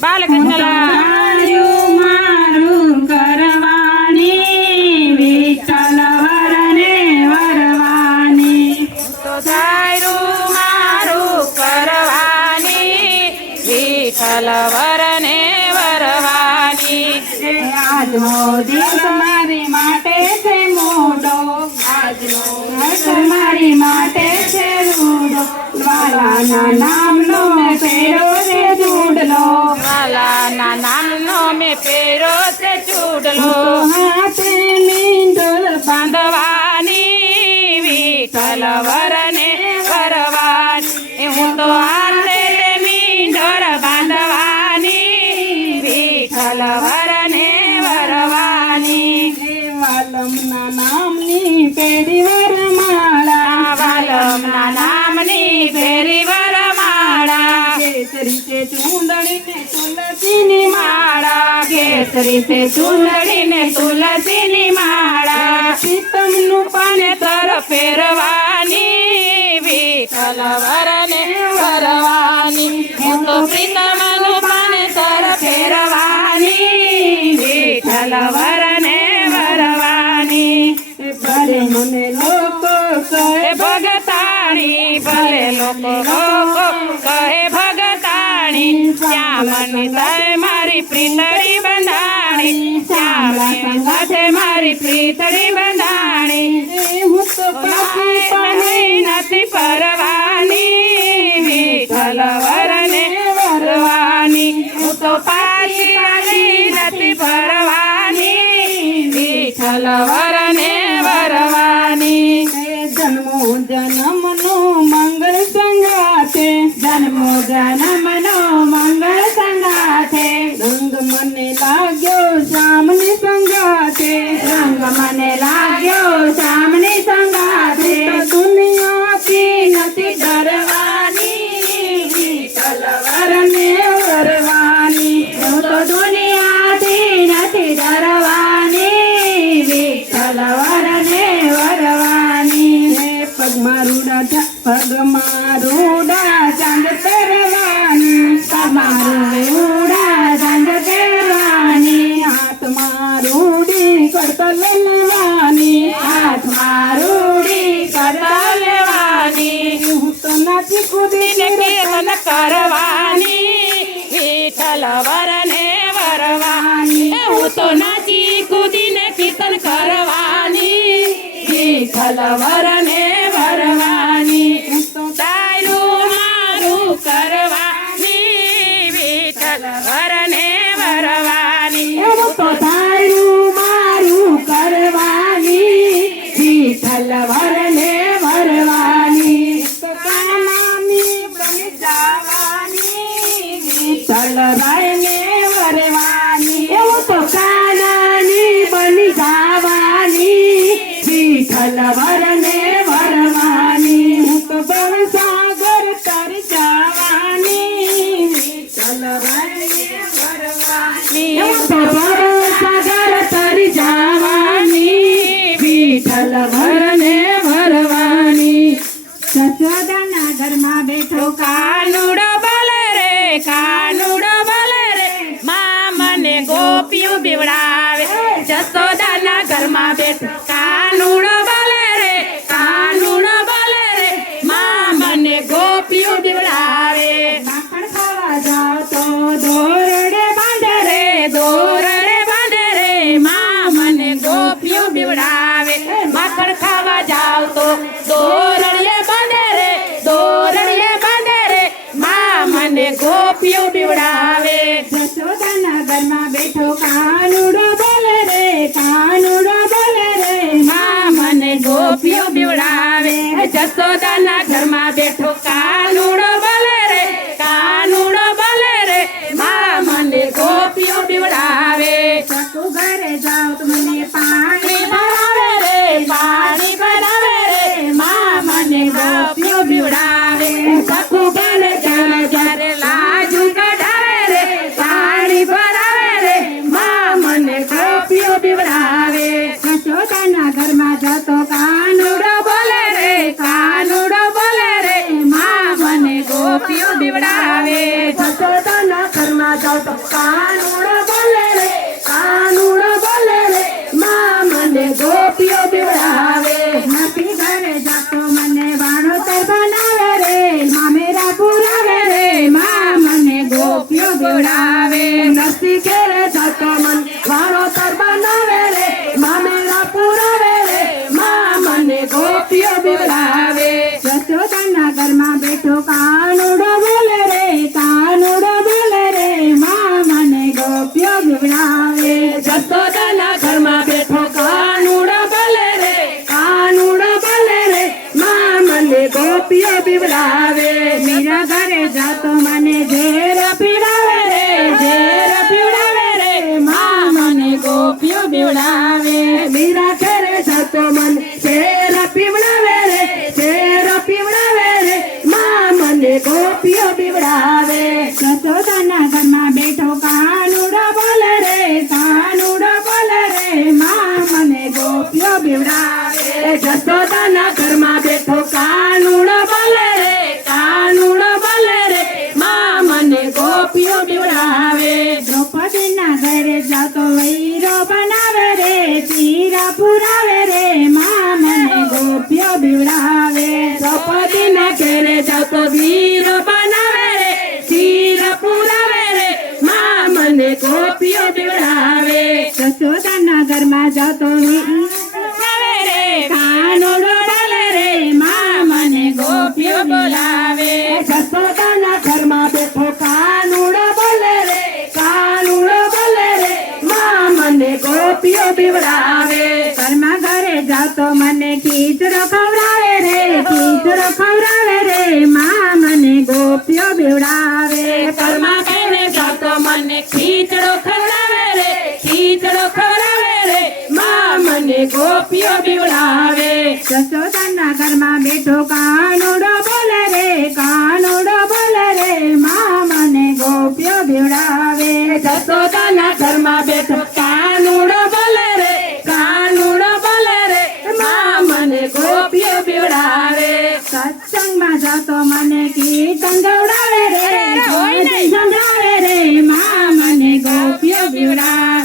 બાલકૃષ્ણલા. મારું કરવાની વિઠ્ઠલ વરને વરવાની. તો તારું મારું કરવાની વિઠ્ઠલ વરને વરવાની. આજનો દિવસ મારી માટે છે મોટો. આજનો દિવસ મારી માટે છે રૂડો વાલાના નામનો ચૂડલો હાથે મીંડોળ બાંધવાની વિઠ્ઠલ વરને વરવાની હું તો હાથે મીંઢળ બાંધવાની વિઠ્ઠલ વરને વરવાની. વાલમના નામની પેરી વરમાળા. વાલમના નામની ફેરી વરમાળા. કેસરી તુલસીની માળા. કેસરી છે ચૂંદડીને તુલસીની માળા. સીતમનું પાને તર ફેરવાની. વિઠ્ઠલ વરને વરવાની હું તો પ્રીતમનું પાને તર ફેરવાની. વિઠ્ઠલ વરને વરવાની ભલે મને લોકો કહે ભગતાણી ભલે લોકો કહે ભગતાણી શ્યામની મારી પ્રીતળી બંધાણી સાથે મારી પ્રીતળી બંધાણી હું તો પાણી નથી પરવાની વિઠ્ઠલ વરને વરવાની. હું તો પાછી પાછી નથી પરવાની વિઠ્ઠલ વરને વરવાની જન્મો જન્મનો મંગળ સંગાથે જન્મો જન્મનો પગમાં રૂડા ચાંદ પહેરવાની પગમાં રૂડા ચાંદ પહેરવાની હાથમાં રૂડી કરતલ લેવાની હાથમાં રૂડી કરતલ લેવાની હું તો નાચી કૂદીને દિન કીર્તન કરવાની વિઠલ વરને વરવાની હું તો નાચી કુદીને કીર્તન કરવાની વિઠલ વરને વરને વરવાની હું સાગર તર જવાની. વિઠ્ઠલ વરવાની. તો તર જવાની. વિઠ્ઠલ વરને વરવાની. ઘરમાં બેઠો કાનુડો બોલે રે કાનુડો બોલે રે. માં મને ગોપિયું બીવડાવે. મને પીવડાવે જશોદાના ઘરમાં બેઠો કાનુડો બોલે રે કાનુડો બોલે રે મા મને ગોપિયું પીવડાવે જશોદાના ઘરમાં બેઠો ગોપીઓ પીવડાવે. મીરા ઘરે જાતો મને ઘેર પીવડાવે રે, ઘેર પીવડાવે રે. મા મને ગોપીઓ પીવડાવે. મીરા ઘરે જાતો મને ઝેર પીવડાવે રે ઝેર પીવડાવે રે. મા મને ગોપીઓ પીવડાવે. જતો તના ઘરમાં બેઠો કાનુડા બોલે રે, કાનુડા બોલે રે. મા મને ગોપીઓ પીવડાવે. જતો તના શીર બનાવે રે શીર પુરાવે રે મા મને કોપીઓ દેવડાવે જશોદા નગરમાં જતો દીકરો ખવડાવે રે માં મને ગોપીઓ બીવડાવે. જસોદાના ઘરમાં બેઠો કાનુડો બોલે રે કાનુડો બોલે રે માં મને ગોપીઓ બીવડાવે. જસોદાના ઘરમાં બેઠો કાનુડો બોલે રે કાનુડો બોલે રે માં મને ગોપીઓ બીવડાવે. સત્સંગમાં જતો મને કીર્તન ગવડાવે રે ગોપીઓ બીવડાવે.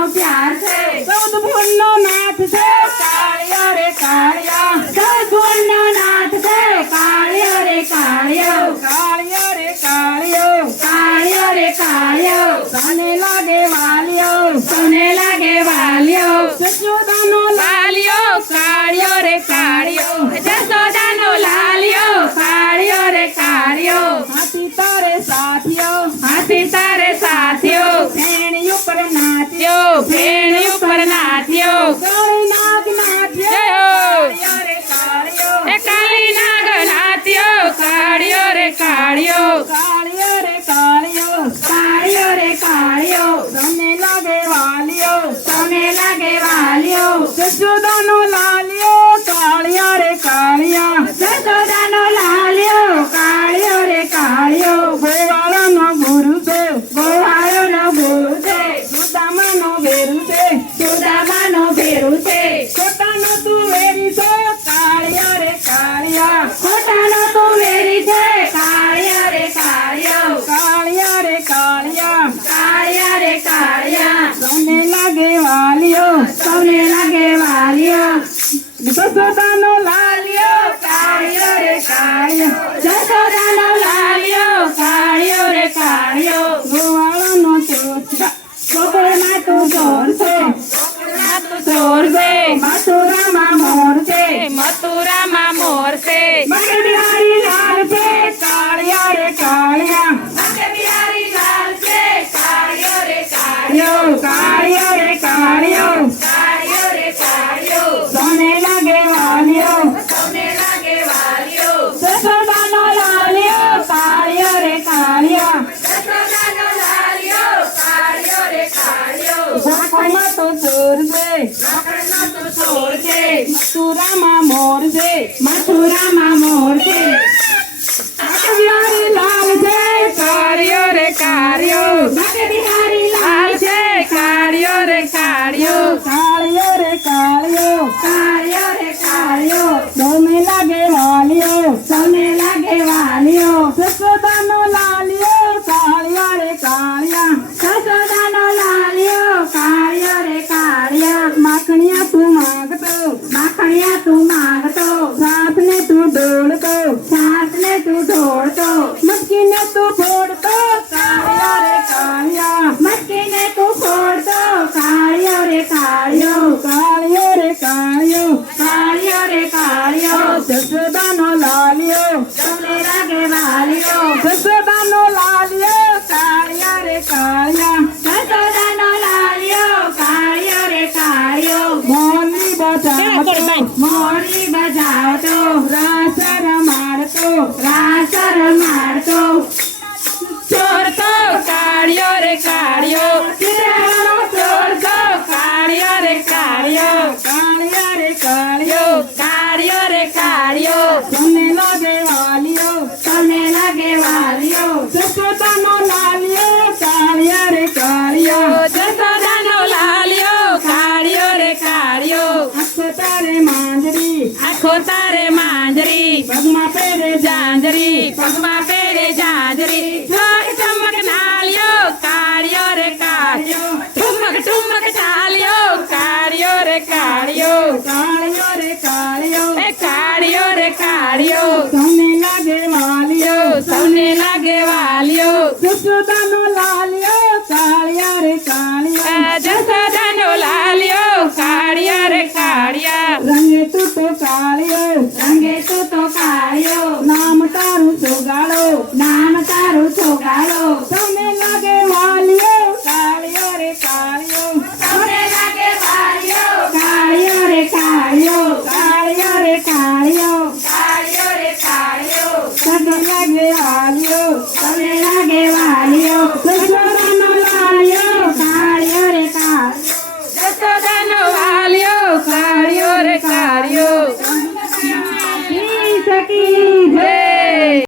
Oke. જસોદાનો લાલિયો કાળિયા રે કાળિયા. જસોદાનો લાલ મથુરામાં મોર છે મથુરામાં મોર છે. બિહારી લાલ છે કાર્યો રે કાર્યો. બિહારી લાલ છે કાર્યો રે કાર્યો. કાર્યો રે કાર્યો. કાર્યો રે કાર્યો. રે કાળિયો કાળિયો રે કાળિયો કાળિયો રે કાળિયો. 喜欢 Cháu.